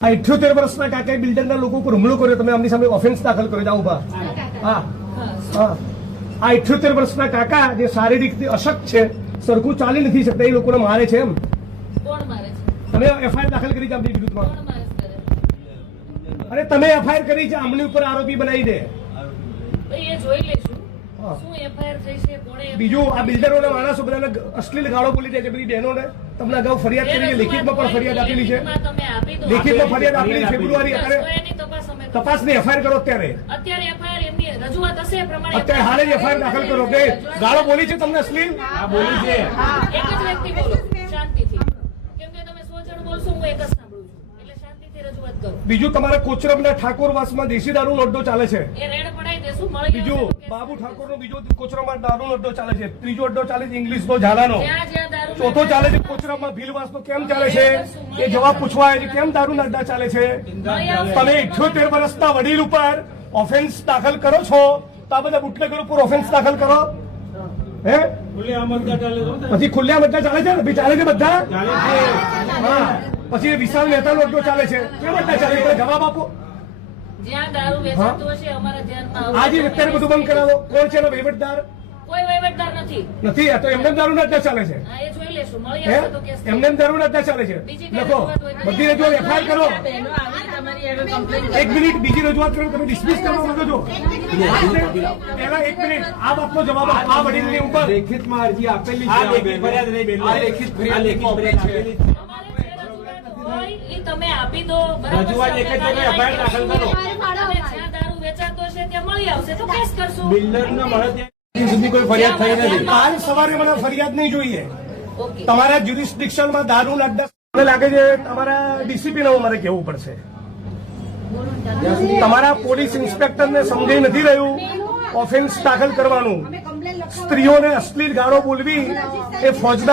આ 78 વર્ષના કાકાએ બિલ્ડરના લોકો ઉપર હુમલો કર્યો, તમે આમની સામે ઓફેન્સ દાખલ કર્યો. જાઓ ઉભા. હા હા, આ 78 વર્ષના કાકા જે શારીરિક અશક્ત છે, સરખું ચાલી નથી શકતા, એ લોકોને મારે છે એમ. કોણ મારે છે? તમે એફઆઈઆર દાખલ કરી છે આમની વિરુદ્ધમાં. કોણ મારે છે? અરે તમે એફઆઈઆર કરી છે, આમની ઉપર આરોપી બનાવી દે. ભાઈ એ જોઈ લેશું શું એફઆઈઆર થઈ છે, કોણે. બીજું આ બિલ્ડરોના માણસો બધાને અશ્લીલ ગાળો બોલી દે છે બધી બહેનોને. તમને અગાઉ ફરિયાદ કરી છે, લેખિતમાં પણ ફરિયાદ આપેલી છે. લેખિતમાં ફરિયાદ આપેલી ફેબ્રુઆરી. અત્યારે તપાસની એફઆઈઆર કરો. અત્યારે એફઆઈઆર એમની રજૂઆત હશે એ પ્રમાણે અત્યારે હાલ જ એફઆઈઆર દાખલ કરો કે ગાળો બોલી છે તમને અશ્લીલ. બોલી છે. એક જ વ્યક્તિ બોલો શાંતિથી, કેમ કે તમે 100 જણ બોલશો, હું એક જ સાંભળું છું, એટલે શાંતિથી રજૂઆત કરો. બીજું તમારા કોચરબના ઠાકોરવાસમાં દેશી દારૂનો અડ્ડો ચાલે છે. એ રેડ પડાવી દેશું. મળી બીજું બાબુ ઠાકોરનો બીજો કોચરબમાં દારૂનો અડ્ડો ચાલે છે. ત્રીજો અડ્ડો ચાલે છે ઇંગ્લિશનો ઝાલાનો. ચોથો ચાલે છે કોચરબમાં ભીલવાસનો. કેમ ચાલે છે એ જવાબ પૂછવા આવે છે. કેમ દારૂના અડ્ડા ચાલે છે? તમે 78 વર્ષના વડીલ ઉપર ઓફેન્સ દાખલ કરો છો, તો આ બધા બુટલેગરો ઉપર ઓફેન્સ દાખલ કરો. હે પછી ખુલ્લા બધા ચાલે છે ને? ચાલે છે બધા. હા, પછી વિશાલ મહેતાનો અડ્ડો ચાલે છે. કેમ અડ્ડા ચાલે છે? જવાબ આપો. જ્યાં દારૂ વેચાતું હશે અમારા ધ્યાનમાં આજે અત્યારે બધું બંધ કરાવો. કોણ છે એનો વહીવટદાર? કોઈ વહીવટદાર નથી. નથી. આ તો એમને દારૂના અડ્ડા ચાલે છે. હા, એ જોઈ લેશું. મળી આવશે તો કેસ. એમને દારૂના અડ્ડા ચાલે છે. લખો બધી રજૂઆત એફઆઈઆર કરો. એક મિનિટ, બીજી રજૂઆત કરો. તમે ડિસમિસ કરવા માંગો છો? પહેલા 1 મિનિટ, આ બાબતનો જવાબ આપો. આ વડીલની ઉપર લેખિતમાં અરજી આપેલી છે. આ લેખિત ફરિયાદ નહીં, આ લેખિત ફરિયાદ આપેલી છે. હોય એ તમે આપી દો. રજૂઆત એક જ જગ્યાએ એફઆઈઆર દાખલ કરો. જ્યાં દારૂ વેચાતો હશે ત્યાં મળી આવશે તો કેસ કરશું. બિલ્ડરને મળે ત્યાં સુધી કોઈ ફરિયાદ થઈ નથી. કાલ સવારે મને ફરિયાદ નહીં જોઈએ. ઓકે. તમારા જ્યુરિસ્ડિક્શનમાં દારૂના અડ્ડા મને લાગે છે તમારા ડીસીપી ને મારે કહેવું પડશે. તમારા પોલીસ ઇન્સ્પેક્ટરને સમજાઈ નથી રહ્યું ઓફેન્સ દાખલ કરવાનું. સ્ત્રીઓને અશ્લીલ ગાળો બોલવી એ ફોજદારી